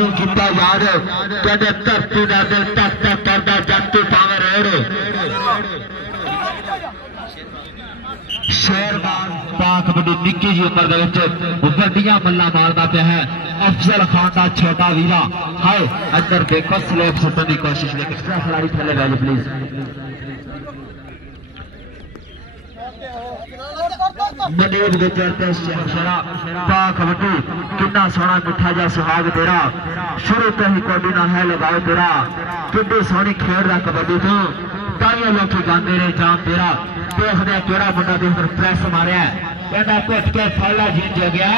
नू किता याद कहते धरती का दिल तक तक करता जट्टू पावर रोड शेरबाज पा कबड्डी निक्की जी उम्र वड्डियां मल्ला मारता पे है अफजल खान का छोटा वीरा हाय अंदर देखो स्लेब सुटने की कोशिश लेकिन खिलाड़ी थले गए प्लीज मनीब गुजरते पा कबड्डी कितना सोहना मिठा जा सुहाग तेरा शुरू तो ही कोडी ना है लगाओ तेरा कितनी सोहनी खेड रहा कबड्डी तो ताइयों लोग गाते रहे जान तेरा देखते केड़ा मुंडा दे अंदर प्रेस मारिया कहना घुट के फाला जीत जो गया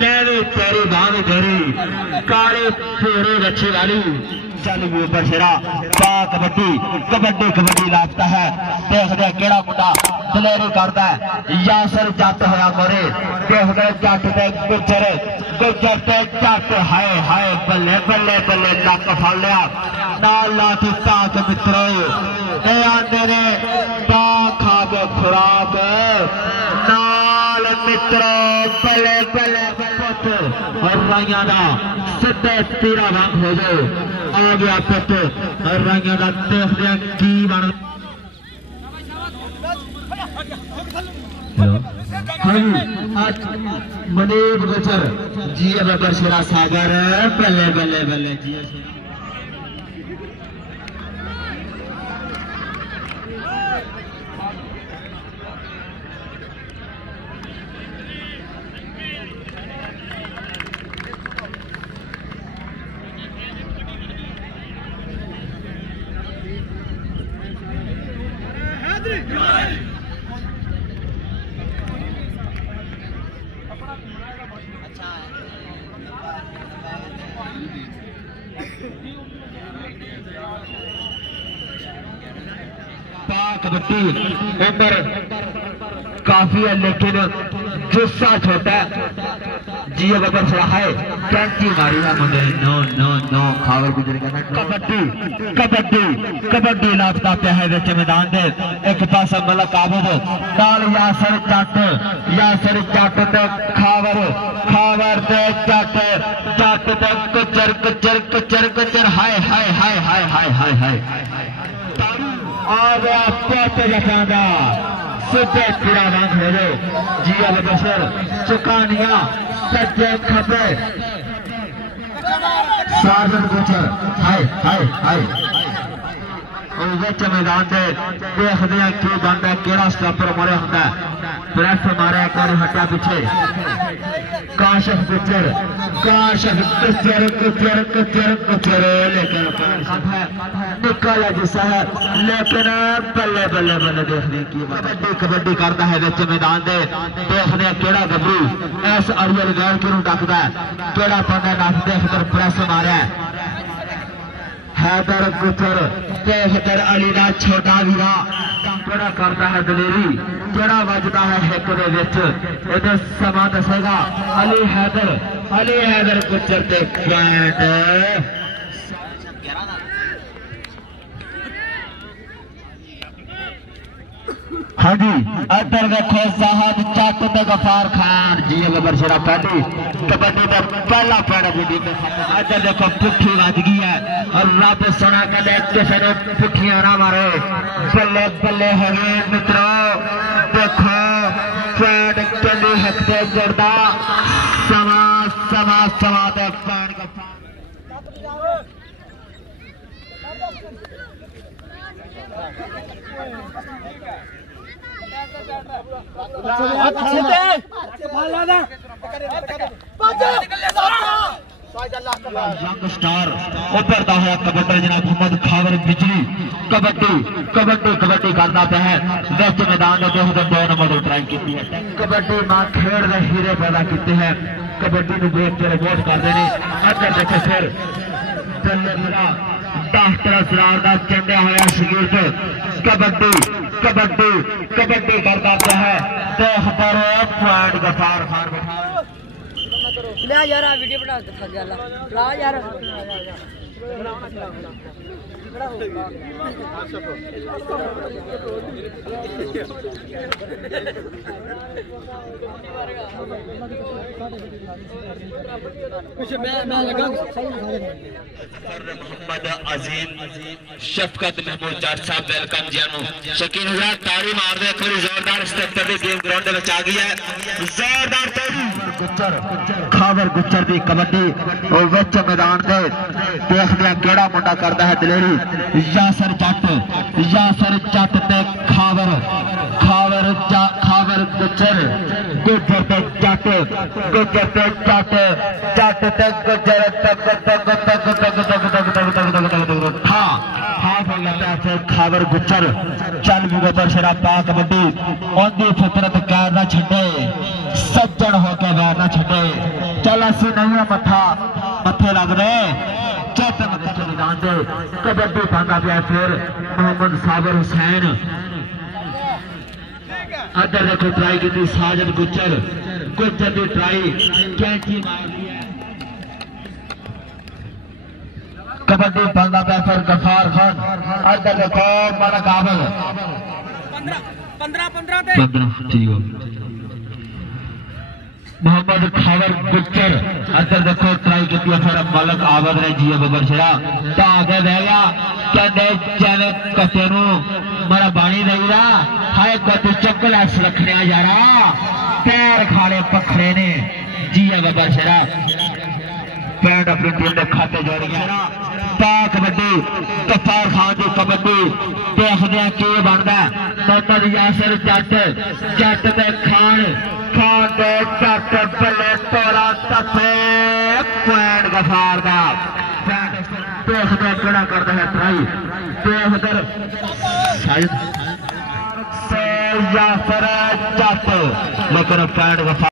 मैं भी तेरी बाह भी तेरी काले फेरे रच्छे वाली चल भी ऊपर शेरा पा कबड्डी कबड्डी कबड्डी लापता है देखते केड़ा मुंडा दलेरी करता है यासर जट होया मोरे देखते जट ते गुजर गुजर ते जट हाय हाय बल्ले बल्ले बल्ले नक फड़ लिया नाल लाठी ताक मित्रो ए आंदे ने पा खा के खुराक नाल मित्रो बल्ले बल्ले पुत्र और राइया दा सीधे तीरा वांग हो जाओ आ गया पुत्र और राइया दा देखदे की बन आज मनीब गुजर जी बबर शेरा सागर बल्ले बल्ले बल्ले जी कबड्डी उम्र काफी है लेकिन जुस्सा छोटा जी बबर सड़ा है कैंची मारी ना मुझे नो नो नो खावर गुजर गया कबड्डी कबड्डी कबड्डी लापता पे है विच मैदान दे एक पासा मलक आबद नाल यासर जट ते खावर खावर ते जट जट ते कुचर कुचर कुचर कुचर हाय हाय हाय हाय हाय हाय हाय आ गया पुत जटांदा सीधे पूरा वांग हो जाओ जिया बसर चुकानिया सज्जे खपे सार्जन गुजर हाय हाय हाय मैदान से देखते हैं की बनता है केड़ा स्टॉपर मारे होंगे प्रेस मारे एक बार हटा पीछे काशफ गुजर कुचर कुचर कुचर कुचर लेकिन निकाला जिसा है लेकिन बल्ले बल्ले बल्ले देखने की कबड्डी कबड्डी करता है विच मैदान दे देखते हैं केड़ा गबरू इस अरियल गैर क्यों डकता है केड़ा पंगा नस देखकर प्रेस मारे हैदर गुजर हैदर अली का छोटा वीरा केड़ा करता है दलेरी केड़ा वजदा है हिक दे विच इहदा समा दसेगा अली हैदर गुजर ते पॉइंट हाँ जी अदर देखो साहब चट ते गफार खान जी बबर शेरा पहली कबड्डी का पहला पॉइंट बुढ़ी में अदर देखो पुट्ठी वज गई है और रब सोना कहते किसी ने पुट्ठियां ना मारे बल्ले बल्ले है मित्रों देखो पॉइंट चली हकते जुड़ता सवा सवा सवा दे पॉइंट यंग स्टार उभरता है कबड्डी जनाब मोहम्मद खावर बिजली कबड्डी कबड्डी कबड्डी करता पे है विच मैदान में 2 नंबर ट्राई की है कबड्डी मां खेड़ दे हीरे पैदा किए हैं कबड्डी को देख के रिपोर्ट करते हैं अगर देखे फिर दास्तर सरार का चंदिया होया शगीर कबड्डी कबड्डी कबड्डी करता पे है देखकर पॉइंट गफार खान यार वीडियो बना के थक गया ला यार मोहम्मद अजीम शफकत महमूद जट साहब वेलकम जी शकीन हुआ ताड़ी मार दे एक बार जोरदार 77 दी गेम ग्राउंड में आ गई है जोरदार ताड़ी गुज्जर खावर गुज्जर दी कबड्डी और विच मैदान दे देखदे केड़ा मुंडा करदा है दलेरी यासर जट ते खावर गुज्जर गुज्जर ते जट ते गुज्जर खावर गुज्जर चल भी गुज्जर शरा पा कबड्डी ओंदी फितरत कैर ना छड्डे सज्जन होके वैर ना छड्डे चल असी नहीं मत्था मत्थे लग रहे चेतन मैदान से कबड्डी पांदा पिया फिर मोहम्मद साबिर हुसैन अदर देखो ट्राई की साजिद गुज्जर की ट्राई कैंची मार कबड्डी पांदा पिया फिर गफार खान अदर देखो मारा काबल 15 ठीक हो मोहम्मद खावर गुज्जर अदर देखो ट्राई की फिर मलक आबद ने जी बबर छड़ा तो आगे बह गया कहते चैन कते मेरा बाणी देगा हाय कति चकलैक्स रखने यारा पैर खाले पखड़े ने जी बबर छड़ा पैंट अपनी टीम के खाते जोड़ गया पा कबड्डी गफ्फार खान की कबड्डी देखदे की बनता मोहम्मद यासिर जट ते खान दे जट बल्ले तोड़ा तफे पैंट गफ्फार का देखदे केड़ा करदा है ट्राई देखदे शायद से यासिर जट लेकिन पैंट गफ्फार